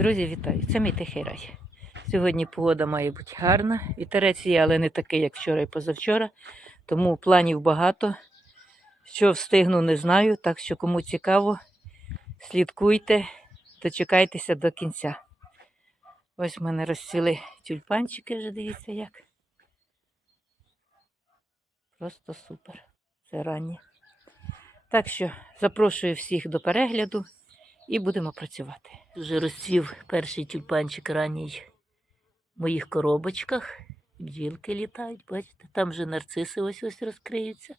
Друзі, вітаю! Це мій тихий рай. Сьогодні погода має бути гарна. Вітерець є, але не такий, як вчора і позавчора. Тому планів багато. Що встигну, не знаю. Так що, кому цікаво, слідкуйте, дочекайтеся до кінця. Ось в мене розцвіли тюльпанчики, вже дивіться як. Просто супер. Це раннє. Так що запрошую всіх до перегляду і будемо працювати. Вже розцвів перший тюльпанчик ранній в моїх коробочках. Бджілки літають, бачите, там вже нарциси ось ось розкриються.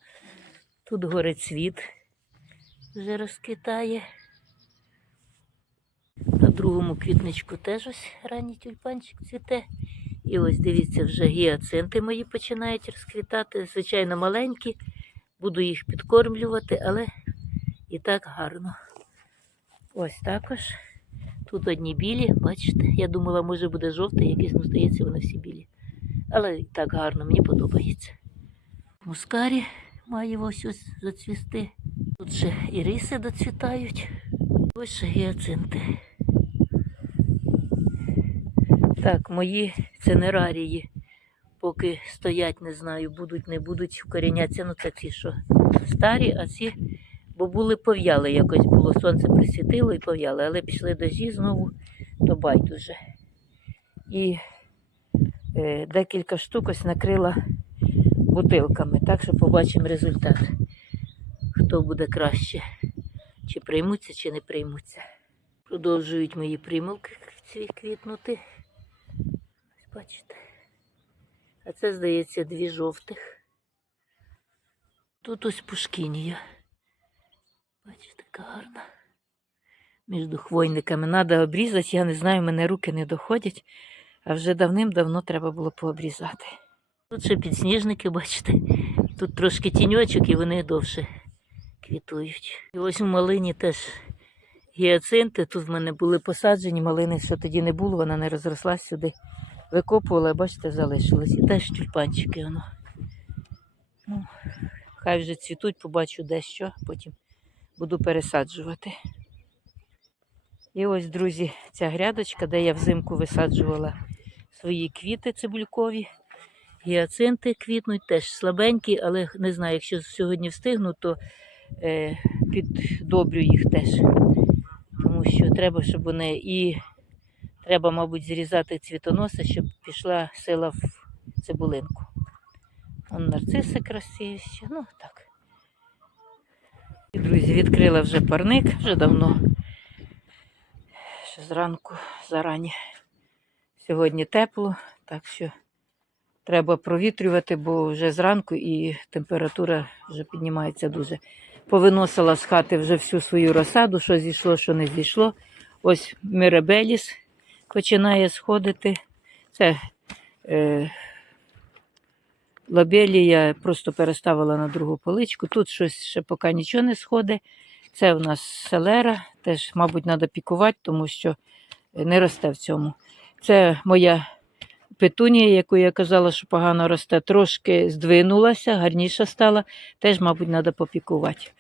Тут горе цвіт вже розквітає. На другому квітничку теж ось ранній тюльпанчик цвіте. І ось дивіться, вже гіацинти мої починають розквітати. Звичайно, маленькі. Буду їх підкормлювати, але і так гарно. Ось також. Тут одні білі, бачите, я думала, може буде жовтий, якийсь, ну здається, вони всі білі. Але так гарно, мені подобається. Мускарі має ось ось зацвісти. Тут ще і риси доцвітають. Ось ще гіацинти. Так, мої цинерарії, поки стоять, не знаю, будуть, не будуть вкоріняться. Ну, це ці, що старі, а ці бо були пов'яли якось було. Сонце присвітило і пов'яли, але пішли дожі знову, то байдуже. І е, декілька штук ось накрила бутилками, так що побачимо результат. Хто буде краще, чи приймуться, чи не приймуться. Продовжують мої примулки цві квітнути. Ось бачите. А це, здається, дві жовтих. Тут ось пушкінія. Гарна. Між хвойниками треба обрізати, я не знаю, мене руки не доходять, а вже давним-давно треба було пообрізати. Тут ще підсніжники, бачите, тут трошки тіньочок і вони довше квітують. І ось у малині теж гіацинти. Тут в мене були посаджені, малини все тоді не було, вона не розрослась сюди. Викопувала, бачите, залишилось. І теж тюльпанчики воно. Ну, хай вже цвітуть, побачу дещо, потім буду пересаджувати. І ось, друзі, ця грядочка, де я взимку висаджувала свої квіти цибулькові. Гіацинти квітнуть, теж слабенькі, але не знаю, якщо сьогодні встигну, то е, піддобрю їх теж. Тому що треба, щоб вони і треба, мабуть, зрізати цвітоноси, щоб пішла сила в цибулинку. Вон нарциси красиві ще, ну так. Друзі, відкрила вже парник вже давно. Ще зранку зарані. Сьогодні тепло, так що треба провітрювати, бо вже зранку і температура вже піднімається дуже. Повиносила з хати вже всю свою розсаду, що зійшло, що не зійшло. Ось Мирабеліс починає сходити. Це е, лабелі я просто переставила на другу поличку. Тут щось ще поки нічого не сходить. Це у нас селера, теж, мабуть, треба пікувати, тому що не росте в цьому. Це моя петунія, яку я казала, що погано росте, трошки здвинулася, гарніша стала. Теж, мабуть, треба попікувати.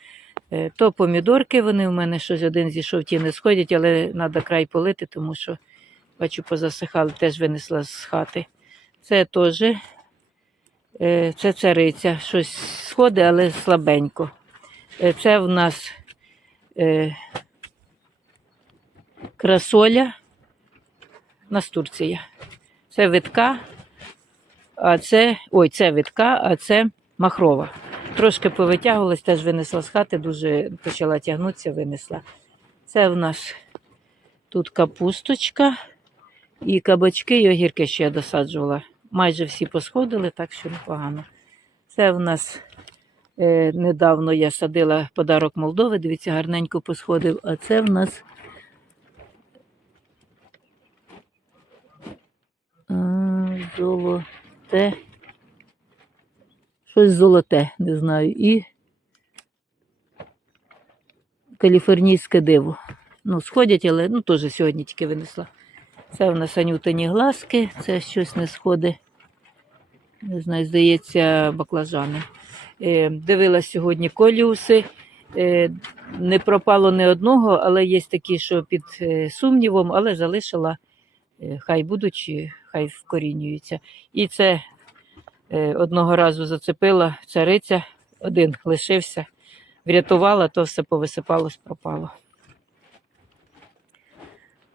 Е, То помідорки, вони у мене щось один зійшов, ті не сходять, але треба край полити, тому що, бачу, позасихали, теж винесла з хати. Це теж е, це цариця, щось сходить, але слабенько. Е, Це в нас е, красоля Настурція. Це витка, а це. Ой, це витка, а це махрова. Трошки повитягувалась, теж винесла з хати, дуже почала тягнутися, винесла. Це в нас тут капусточка і кабачки, і огірки ще досаджувала. Майже всі посходили, так що непогано. Це в нас е, недавно я садила подарок Молдови, дивіться, гарненько посходив, а це в нас золоте. Щось золоте, не знаю. І каліфорнійське диво. Ну, сходять, але ну, теж сьогодні тільки винесла. Це в нас анютині глазки, це щось не сходить. Не знаю, здається, баклажани. Е, дивилась сьогодні коліуси. Е, Не пропало ні одного, але є такі, що під е, сумнівом, але залишила. Е, Хай будуть, хай вкорінюються. І це е, одного разу зацепила цариця, один лишився, врятувала, то все повисипалось, пропало.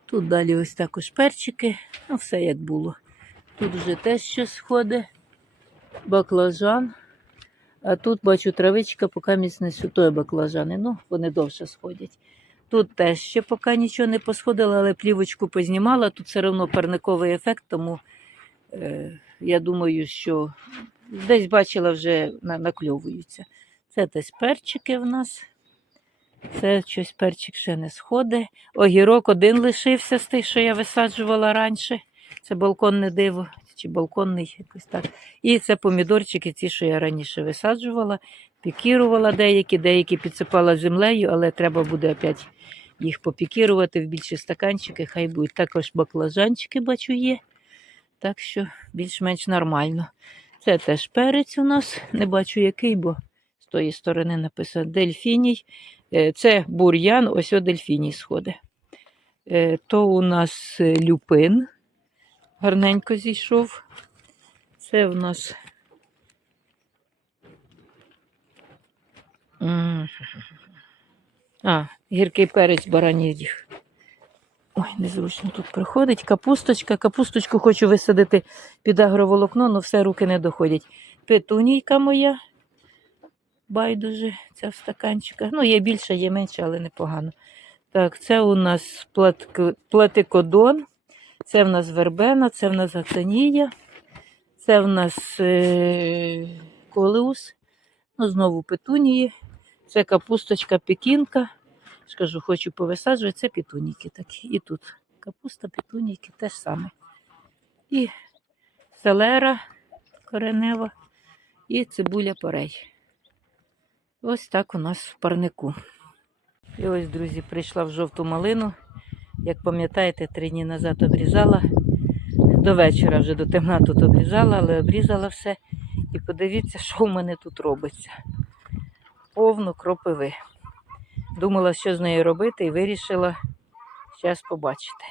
Тут далі ось також перчики, ну все як було. Тут вже теж щось сходить, баклажан. А тут бачу травичка, поки міцне сютої баклажани. Ну, вони довше сходять. Тут теж ще поки нічого не посходило, але плівочку познімала. Тут все одно парниковий ефект, тому е, я думаю, що десь бачила вже на, накльовуються. Це десь перчики в нас. Це щось перчик ще не сходить. Огірок один лишився з тих, що я висаджувала раніше. Це балконне диво чи балконний якось так. І це помідорчики, ті, що я раніше висаджувала, пікірувала деякі, деякі підсипала землею, але треба буде опять їх попікірувати в більші стаканчики, хай будуть. Також баклажанчики, бачу, є. Так що більш-менш нормально. Це теж перець у нас. Не бачу який, бо з тої сторони написано дельфіній. Е, Це бур'ян, ось о дельфіній сходить. Е, То у нас е, люпин гарненько зійшов. Це в нас. А, гіркий перець баранідіх. Ой, незручно тут приходить. Капусточка. Капусточку хочу висадити під агроволокно, але все руки не доходять. Петунійка моя. Байдуже, ця в стаканчиках. Ну, є більше, є менше, але непогано. Так, це у нас платикодон. Це в нас вербена, це в нас гацанія, це в нас е- колеус, ну, знову петунії, це капусточка пекінка. Скажу, хочу повисаджувати, це петуніки такі. І тут капуста, петуніки, те ж саме. І селера коренева, і цибуля порей. Ось так у нас в парнику. І ось, друзі, прийшла в жовту малину. Як пам'ятаєте, три дні назад обрізала. До вечора вже до темна тут обрізала, але обрізала все. І подивіться, що в мене тут робиться. Повно кропиви. Думала, що з нею робити, і вирішила зараз побачити.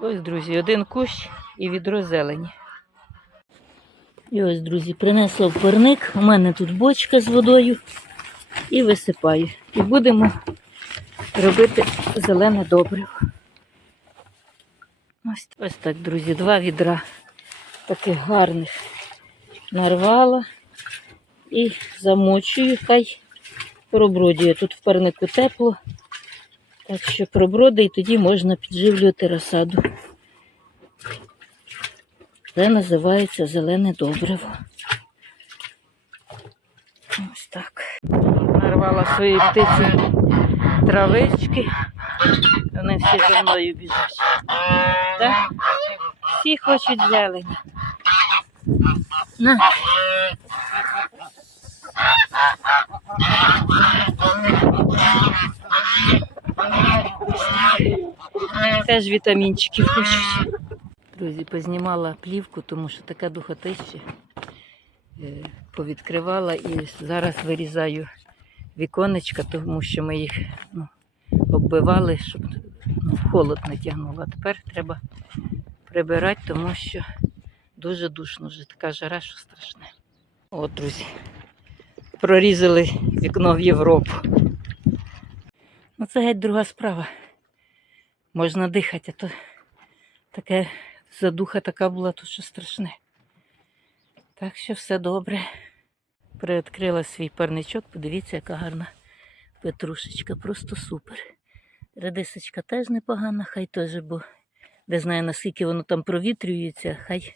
Ось, друзі, один кущ і відро зелені. І ось, друзі, принесла в парник. У мене тут бочка з водою і висипаю. І будемо робити зелене добриво. Ось, ось так, друзі, два відра таких гарних нарвала і замочую, хай пробродює. Тут в парнику тепло, так що проброди і тоді можна підживлювати розсаду. Це називається зелене добриво. Ось так. Нарвала свої птиці травички. Вони всі за мною біжать. Так? Всі хочуть зелені. На. Теж вітамінчиків хочуть. Друзі, познімала плівку, тому що така духотища. Е, Повідкривала і зараз вирізаю віконечка, тому що ми їх ну, оббивали, щоб ну, холод не тягнуло. А тепер треба прибирати, тому що дуже душно вже така жара, що страшне. От, друзі, прорізали вікно в Європу. Ну, це геть друга справа. Можна дихати, а то таке задуха така була, то що страшне. Так що все добре. Приоткрила свій парничок, подивіться, яка гарна петрушечка, просто супер. Редисочка теж непогана, хай теж, бо не знаю наскільки воно там провітрюється, хай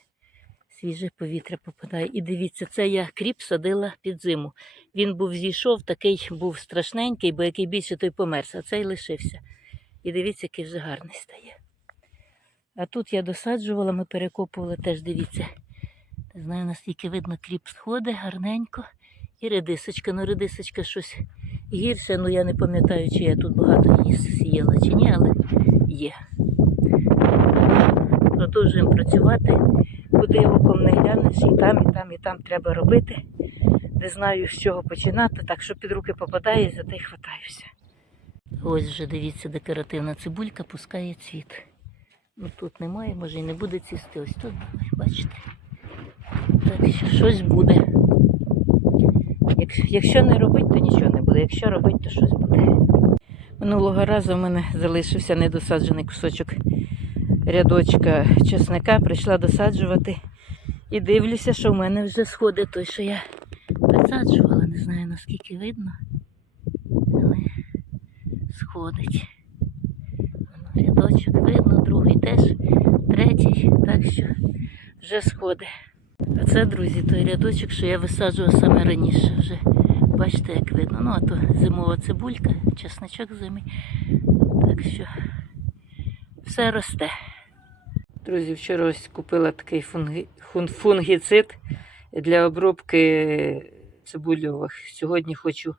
свіже повітря попадає. І дивіться, це я кріп садила під зиму. Він був зійшов, такий був страшненький, бо який більше той померз, а цей лишився. І дивіться, який вже гарний стає. А тут я досаджувала, ми перекопували теж, дивіться. Не знаю, наскільки видно, кріп сходить гарненько. І редисочка. Ну, редисочка щось гірше, ну я не пам'ятаю, чи я тут багато її сіяла чи ні, але є. Продовжуємо працювати, куди оком не глянеш, і там, і там, і там треба робити. не знаю, з чого починати, так що під руки попадає, за те й хватаюся. Ось вже дивіться, декоративна цибулька пускає цвіт. Ну тут немає, може і не буде цвісти. Ось тут бачите. Так що щось буде. Якщо, не робити, то нічого не буде. Якщо робити, то щось буде. Минулого разу в мене залишився недосаджений кусочок рядочка чесника. Прийшла досаджувати і дивлюся, що в мене вже сходить той, що я висаджувала. Не знаю наскільки видно. Але сходить. Рядочок видно, другий теж, третій, так що вже сходить. А це, друзі, той рядочок, що я висаджувала саме раніше. Вже бачите, як видно. Ну, а то зимова цибулька, чесночок зимий. Так що все росте. Друзі, вчора ось купила такий фунги... фунгіцид для обробки цибульових. Сьогодні хочу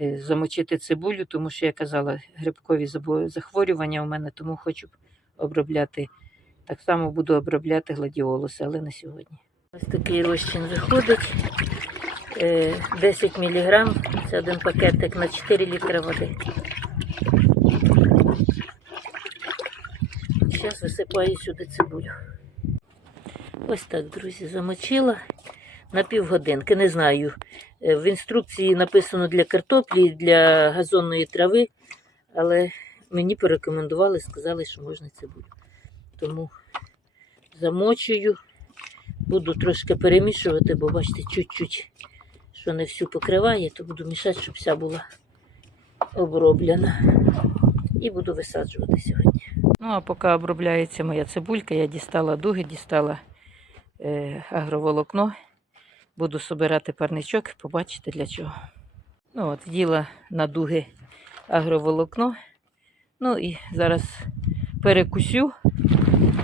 замочити цибулю, тому що я казала, грибкові захворювання у мене, тому хочу обробляти. Так само буду обробляти гладіолуси, але не сьогодні. Ось такий розчин виходить. Е, 10 мг, це один пакетик на 4 літри води. Зараз висипаю сюди цибулю. Ось так, друзі, замочила на півгодинки. Не знаю. Е, В інструкції написано для картоплі, для газонної трави, але мені порекомендували, сказали, що можна цибулю. Тому замочую, буду трошки перемішувати, бо бачите, чуть-чуть, що не всю покриває, то буду мішати, щоб вся була оброблена. І буду висаджувати сьогодні. Ну, а поки обробляється моя цибулька, я дістала дуги, дістала е, агроволокно. Буду собирати парничок, побачите для чого. Ну, от, вділа на дуги агроволокно. Ну і зараз перекусю,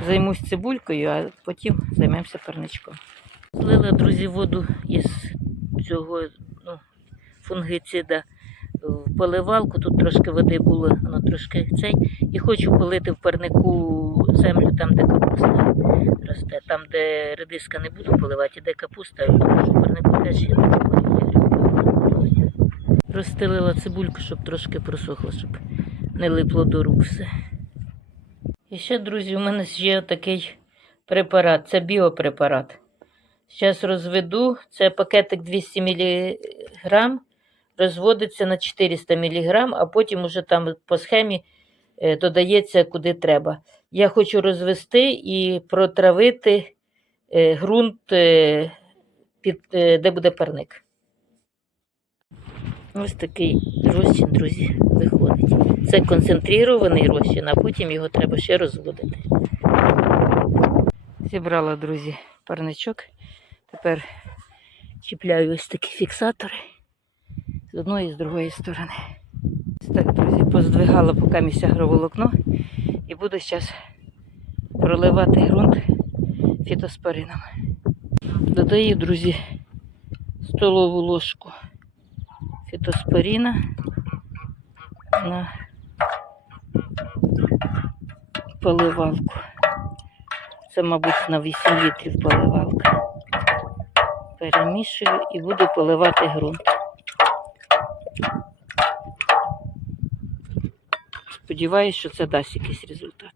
займусь цибулькою, а потім займемося парничком. Злила, друзі, воду із цього ну, фунгицида в поливалку. Тут трошки води було, воно трошки цей. І хочу полити в парнику землю там, де капуста росте. Там, де редиска не буду поливати, де капуста, тому що теж є. Розстелила цибульку, щоб трошки просохло, щоб не липло до рук все. І ще, друзі, у мене є такий препарат, це біопрепарат. Зараз розведу, це пакетик 200 мг, розводиться на 400 мг, а потім уже там по схемі е, додається куди треба. Я хочу розвести і протравити е, ґрунт, е, під, е, де буде парник. Ось такий розчин, друзі, виходить. Це концентрований розчин, а потім його треба ще розводити. Зібрала, друзі, парничок. Тепер чіпляю ось такі фіксатори з одної і з другої сторони. Ось так, друзі, поздвигала поки місця агроволокно і буду зараз проливати ґрунт фітоспорином. Додаю, друзі, столову ложку фітоспоріна на поливалку. Це, мабуть, на 8 літрів поливалка. Перемішую і буду поливати ґрунт. Сподіваюсь, що це дасть якийсь результат.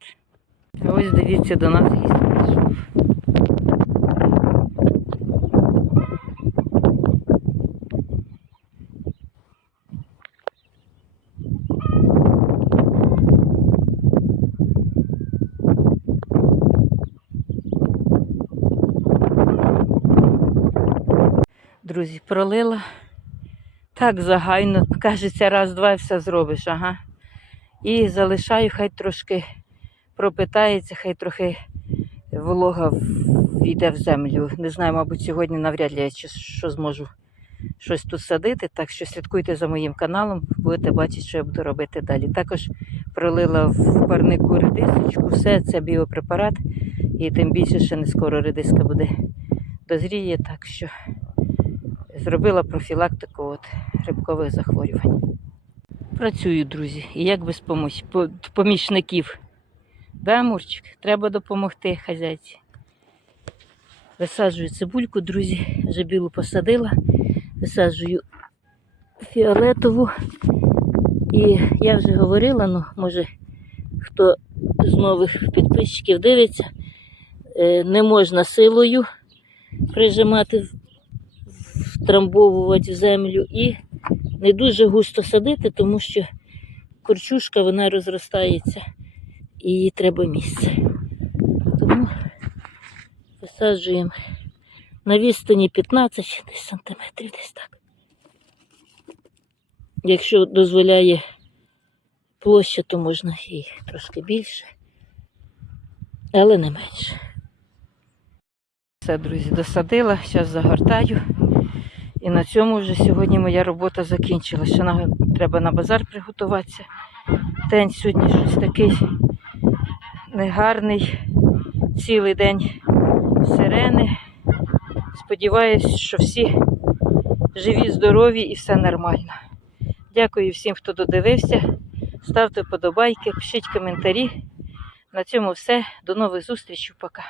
А ось дивіться, до нас гість прийшов. Друзі, пролила. Так загайно, кажеться, раз-два і все зробиш, ага. І залишаю, хай трошки пропитається, хай трохи волога війде в землю. Не знаю, мабуть, сьогодні навряд ли я що зможу щось тут садити. Так що слідкуйте за моїм каналом, будете бачити, що я буду робити далі. Також пролила в парнику редисочку, все це біопрепарат, і тим більше ще не скоро редиска буде дозріє, так що зробила профілактику от грибкових захворювань. Працюю, друзі, і як без помічників. Да, Мурчик, треба допомогти хазяйці. Висаджую цибульку, друзі, вже білу посадила. Висаджую фіолетову. І я вже говорила, ну, може, хто з нових підписчиків дивиться, е, не можна силою прижимати, втрамбовувати в землю і не дуже густо садити, тому що корчушка вона розростається і їй треба місце. Тому висаджуємо на відстані 15 десь сантиметрів, десь так. Якщо дозволяє площа, то можна і трошки більше, але не менше. Все, друзі, досадила, зараз загортаю. І на цьому вже сьогодні моя робота закінчилася. Ще треба на базар приготуватися. День сьогодні щось такий негарний. Цілий день сирени. Сподіваюсь, що всі живі, здорові і все нормально. Дякую всім, хто додивився. Ставте вподобайки, пишіть коментарі. На цьому все. До нових зустрічей. Пока.